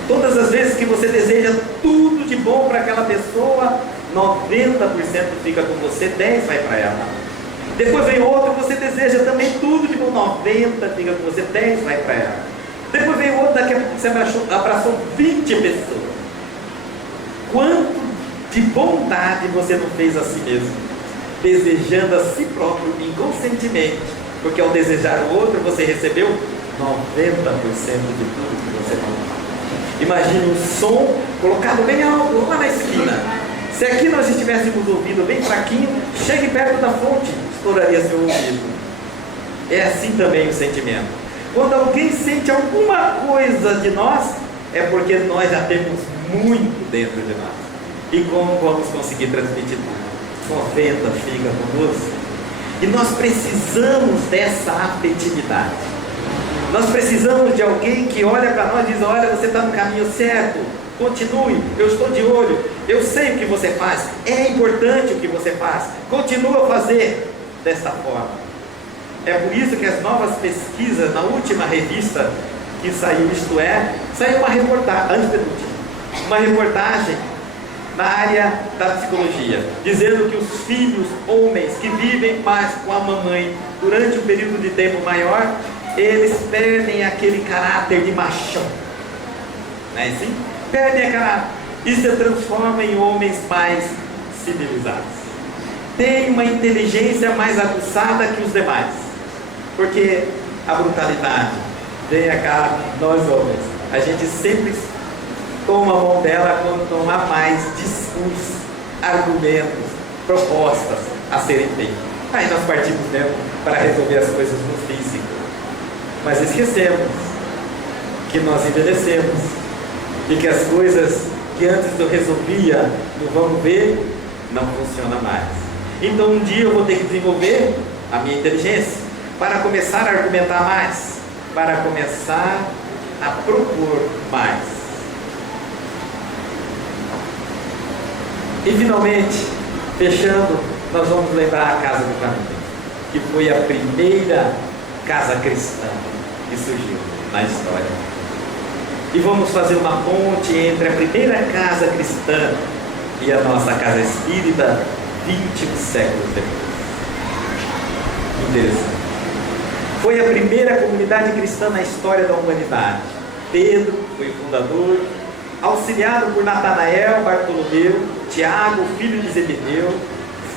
Todas as vezes que você deseja tudo de bom para aquela pessoa, 90% fica com você, 10% vai para ela. Depois vem outro, você deseja também tudo de bom, 90% fica com você, 10% vai para ela. Depois vem outro, daqui a pouco você abraçou 20 pessoas. Quanto de bondade você não fez a si mesmo, desejando a si próprio inconscientemente, porque ao desejar o outro você recebeu 90% de tudo que você falou. Imagine um som colocado bem alto lá na esquina. Se aqui nós estivéssemos ouvindo bem fraquinho, chegue perto da fonte, estouraria seu ouvido. É assim também o sentimento. Quando alguém sente alguma coisa de nós, é porque nós já temos muito dentro de nós. E como vamos conseguir transmitir tudo? 90% fica conosco. E nós precisamos dessa afetividade. Nós precisamos de alguém que olha para nós e diz: olha, você está no caminho certo, continue, eu estou de olho, eu sei o que você faz, é importante o que você faz, continua a fazer desta forma. É por isso que as novas pesquisas, na última revista que saiu, isto é, saiu uma reportagem, antepenúltima, uma reportagem na área da psicologia, dizendo que os filhos homens que vivem mais com a mamãe durante um período de tempo maior, eles perdem aquele caráter de machão, não é assim? Perdem a caráter e se transformam em homens mais civilizados. Tem uma inteligência mais aguçada que os demais, porque a brutalidade vem a cá, nós homens, a gente sempre toma a mão dela quando não há mais discursos, argumentos, propostas a serem feitas. Aí nós partimos mesmo para resolver as coisas no físico, mas esquecemos que nós envelhecemos e que as coisas que antes eu resolvia no vamos ver não funcionam mais. Então um dia eu vou ter que desenvolver a minha inteligência para começar a argumentar mais, para começar a propor mais. E finalmente, fechando, nós vamos lembrar a Casa do Caminho, que foi a primeira casa cristã que surgiu na história. E vamos fazer uma ponte entre a primeira casa cristã e a nossa casa espírita 21 séculos depois. Interessante. Foi a primeira comunidade cristã na história da humanidade. Pedro foi o fundador, auxiliado por Natanael, Bartolomeu, Tiago, filho de Zebedeu,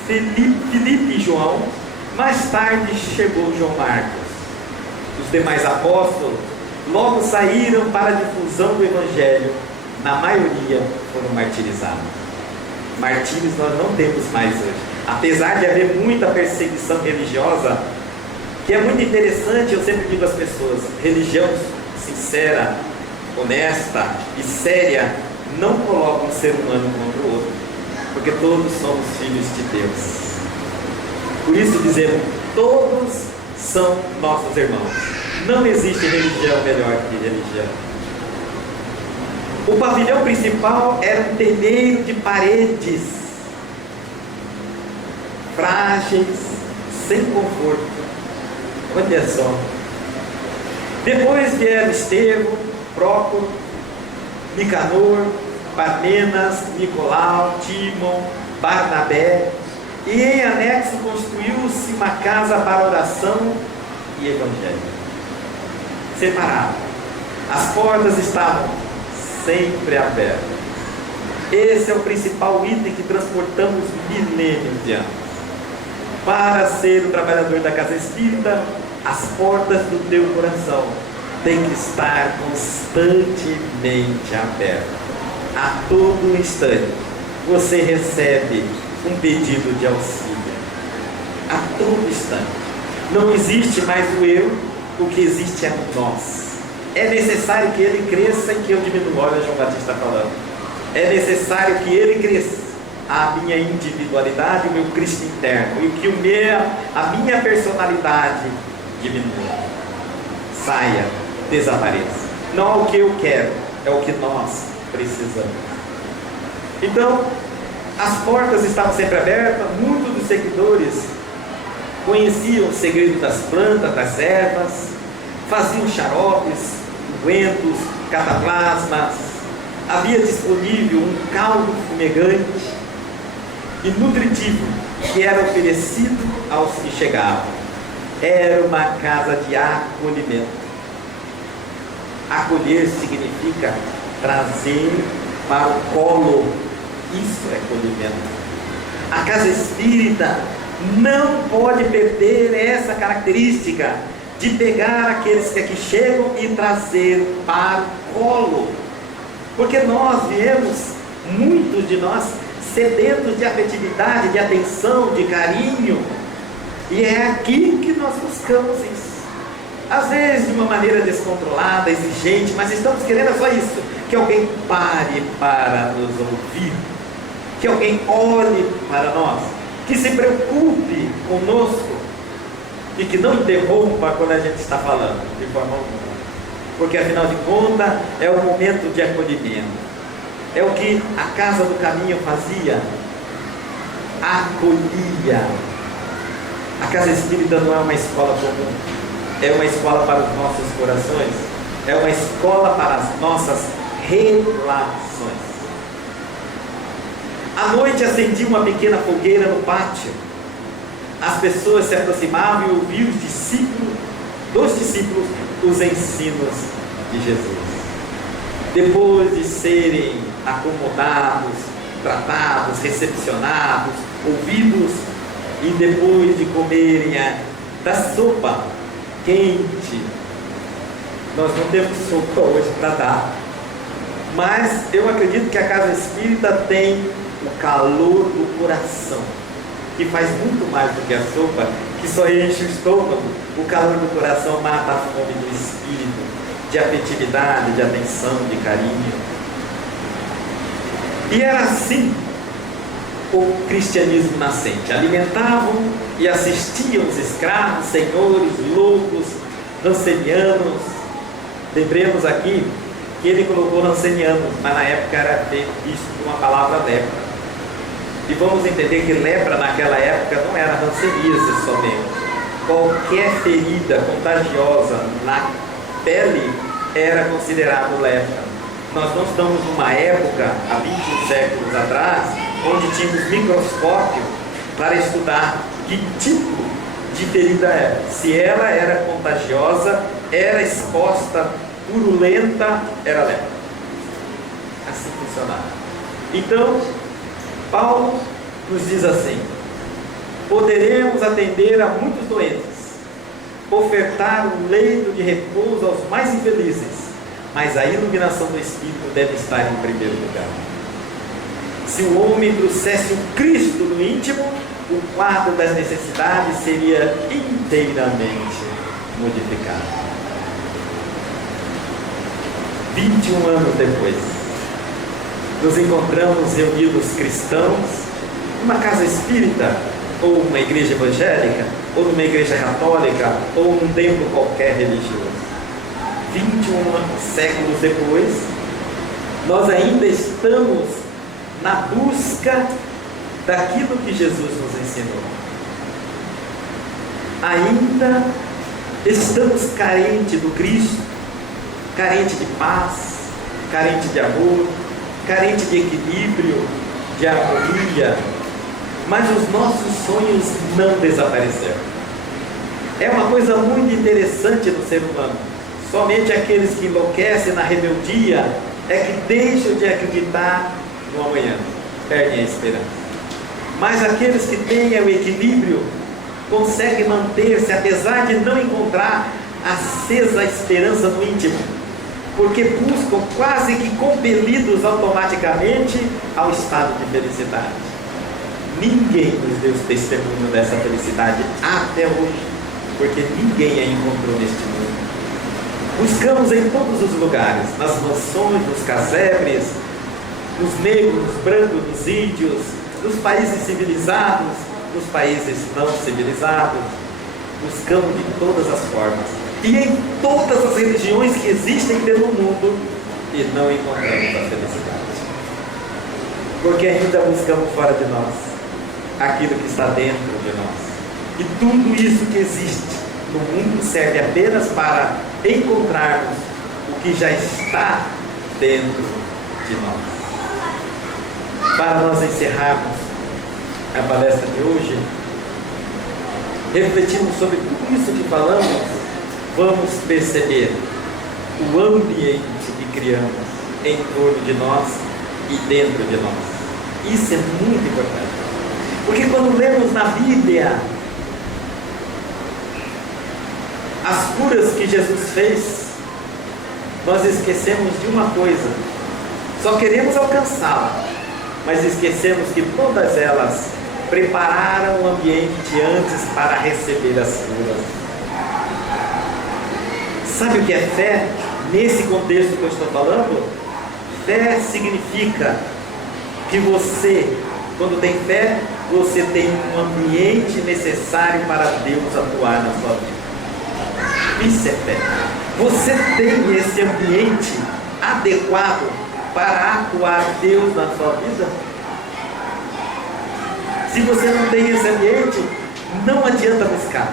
Filipe e João. Mais tarde chegou João Marcos. Os demais apóstolos logo saíram para a difusão do Evangelho. Na maioria foram martirizados. Martírios nós não temos mais hoje. Apesar de haver muita perseguição religiosa, que é muito interessante, eu sempre digo às pessoas: religião sincera, honesta e séria não coloca um ser humano contra o outro, porque todos somos filhos de Deus. Por isso dizemos: todos são nossos irmãos. Não existe religião melhor que religião. O pavilhão principal era um telheiro de paredes frágeis, sem conforto. Olha só. Depois vieram Estevão, Prócoro, Nicanor, Parmenas, Nicolau, Tímon, Barnabé, e em anexo construiu-se uma casa para oração e evangelho. Separado. As portas estavam sempre abertas. Esse é o principal item que transportamos milênios de anos. Para ser o trabalhador da casa espírita, as portas do teu coração têm que estar constantemente abertas. A todo instante você recebe um pedido de auxílio. A todo instante. Não existe mais o eu, o que existe é o nós. É necessário que ele cresça e que eu diminua. Olha João Batista falando. É necessário que ele cresça, a minha individualidade, o meu Cristo interno, e que a minha personalidade diminua, saia, desapareça. Não é o que eu quero, é o que nós precisamos. Então, as portas estavam sempre abertas. Muitos dos seguidores conheciam o segredo das plantas, das ervas, faziam xaropes, ungüentos, cataplasmas. Havia disponível um caldo fumegante e nutritivo que era oferecido aos que chegavam. Era uma casa de acolhimento. Acolher significa trazer para o colo. Isso é acolhimento. A casa espírita não pode perder essa característica de pegar aqueles que aqui chegam e trazer para o colo. Porque nós viemos, muitos de nós, sedentos de afetividade, de atenção, de carinho, e é aqui que nós buscamos isso. Às vezes de uma maneira descontrolada, exigente, mas estamos querendo só isso: que alguém pare para nos ouvir, que alguém olhe para nós, que se preocupe conosco. e que não interrompa quando a gente está falando, de forma alguma. Porque afinal de contas é o momento de acolhimento. É o que a Casa do Caminho fazia. Acolhia. A Casa Espírita não é uma escola comum. É uma escola para os nossos corações. É uma escola para as nossas relações. À noite acendia uma pequena fogueira no pátio. As pessoas se aproximavam e ouviam dos discípulos, os ensinos de Jesus. Depois de serem acomodados, tratados, recepcionados, ouvidos, e depois de comerem da sopa quente, nós não temos sopa hoje para dar, mas eu acredito que a Casa Espírita tem o calor do coração, que faz muito mais do que a sopa, que só enche o estômago. O calor do coração mata a fome do espírito, de afetividade, de atenção, de carinho. E era assim o cristianismo nascente. Alimentavam e assistiam os escravos, senhores, loucos, rancenianos. Lembremos aqui que ele colocou rancenianos, mas na época era visto uma palavra lepra. E vamos entender que lepra naquela época não era ranceníase somente. Qualquer ferida contagiosa na pele era considerado lepra. Nós não estamos numa época, há 21 séculos atrás, onde tínhamos microscópio para estudar que tipo de ferida era. Se ela era contagiosa, era exposta, purulenta, era lepra. Assim funcionava. Então, Paulo nos diz assim: poderemos atender a muitos doentes, ofertar um leito de repouso aos mais infelizes, mas a iluminação do Espírito deve estar em primeiro lugar. Se o homem trouxesse o Cristo no íntimo, o quadro das necessidades seria inteiramente modificado. 21 anos depois, nos encontramos reunidos cristãos numa casa espírita, ou uma igreja evangélica, ou numa igreja católica, ou num templo qualquer religioso. 21 séculos depois, nós ainda estamos na busca daquilo que Jesus nos ensinou. Ainda estamos carentes do Cristo, carente de paz, carente de amor, carente de equilíbrio, de harmonia, mas os nossos sonhos não desapareceram. É uma coisa muito interessante no ser humano. Somente aqueles que enlouquecem na rebeldia é que deixam de acreditar no amanhã, perdem a esperança. Mas aqueles que têm o equilíbrio conseguem manter-se, apesar de não encontrar acesa esperança no íntimo, porque buscam quase que compelidos automaticamente ao estado de felicidade. Ninguém nos deu testemunho dessa felicidade até hoje, porque ninguém a encontrou neste mundo. Buscamos em todos os lugares, nas mansões, nos casebres, nos negros, nos brancos, nos índios, nos países civilizados, nos países não civilizados. Buscamos de todas as formas e em todas as religiões que existem pelo mundo, e não encontramos a felicidade, porque ainda buscamos fora de nós aquilo que está dentro de nós. E tudo isso que existe no mundo serve apenas para encontrarmos o que já está dentro de nós. Para nós encerrarmos a palestra de hoje, refletindo sobre tudo isso que falamos, vamos perceber o ambiente que criamos em torno de nós e dentro de nós. Isso é muito importante, porque quando lemos na Bíblia as curas que Jesus fez, nós esquecemos de uma coisa: só queremos alcançá-la, mas esquecemos que todas elas prepararam o ambiente antes para receber as curas. Sabe o que é fé? Nesse contexto que eu estou falando, fé significa que você Quando tem fé, você tem um ambiente necessário para Deus atuar na sua vida. Isso é fé. Você tem esse ambiente adequado para atuar Deus na sua vida? Se você não tem esse ambiente, não adianta buscar.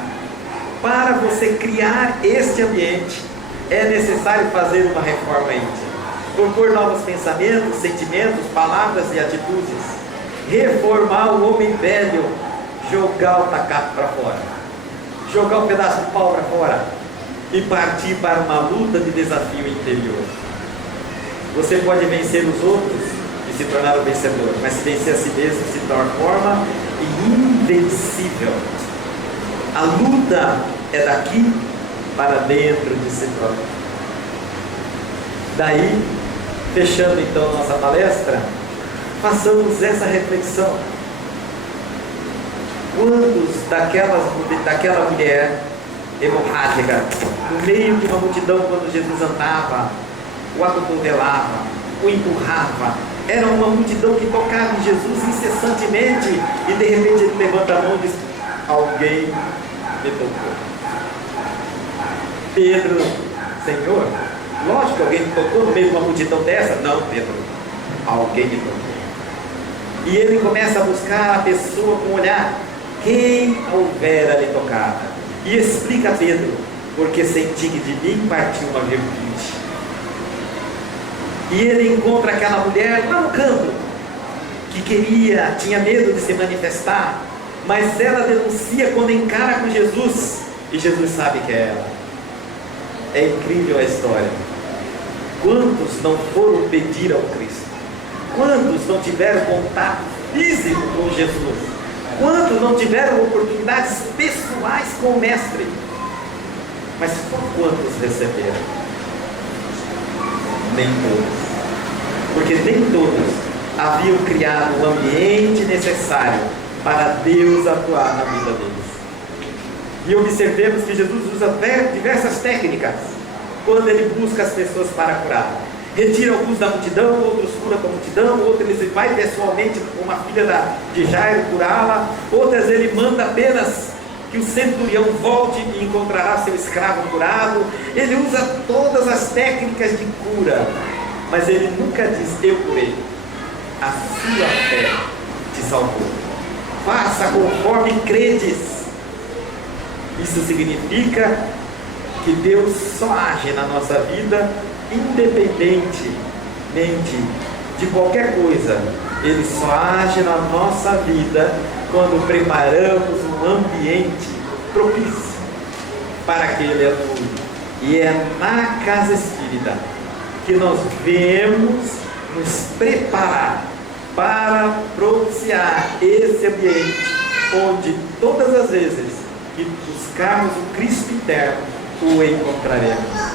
Para você criar este ambiente, é necessário fazer uma reforma íntima. Propor novos pensamentos, sentimentos, palavras e atitudes. Reformar o homem velho, jogar o tacape para fora, jogar um pedaço de pau para fora e partir para uma luta de desafio interior. Você pode vencer os outros e se tornar o vencedor, mas se vencer a si mesmo se transforma em invencível. A luta é daqui para dentro de si próprio. Daí, fechando então nossa palestra, façamos essa reflexão. Quantos daquela mulher hemorrágica, no meio de uma multidão, quando Jesus andava, o acotovelava, o empurrava, era uma multidão que tocava em Jesus incessantemente, e de repente ele levanta a mão e diz: alguém me tocou. Pedro: Senhor, lógico que alguém me tocou no meio de uma multidão dessa. Não, Pedro, alguém me tocou. E ele começa a buscar a pessoa com o olhar, quem houvera lhe tocado. E explica a Pedro: porque senti que de mim partiu uma virtude. E ele encontra aquela mulher lá no canto, que tinha medo de se manifestar, mas ela denuncia quando encara com Jesus, e Jesus sabe que é ela. É incrível a história. Quantos não foram pedir ao Cristo? Quantos não tiveram contato físico com Jesus? Quantos não tiveram oportunidades pessoais com o Mestre? Mas só quantos receberam? Nem todos. Porque nem todos haviam criado o ambiente necessário para Deus atuar na vida deles. E observemos que Jesus usa diversas técnicas quando ele busca as pessoas para curar. Retira alguns da multidão, outros cura com a multidão, outros ele vai pessoalmente com uma filha de Jairo curá-la, outras ele manda apenas que o centurião volte e encontrará seu escravo curado. Ele usa todas as técnicas de cura, mas ele nunca diz: eu curei. A sua fé te salvou. Faça conforme credes. Isso significa que Deus só age na nossa vida independentemente de qualquer coisa. Ele só age na nossa vida quando preparamos um ambiente propício para que Ele atue. E é na casa espírita que nós devemos nos preparar para propiciar esse ambiente, onde todas as vezes que buscarmos o Cristo interno, o encontraremos.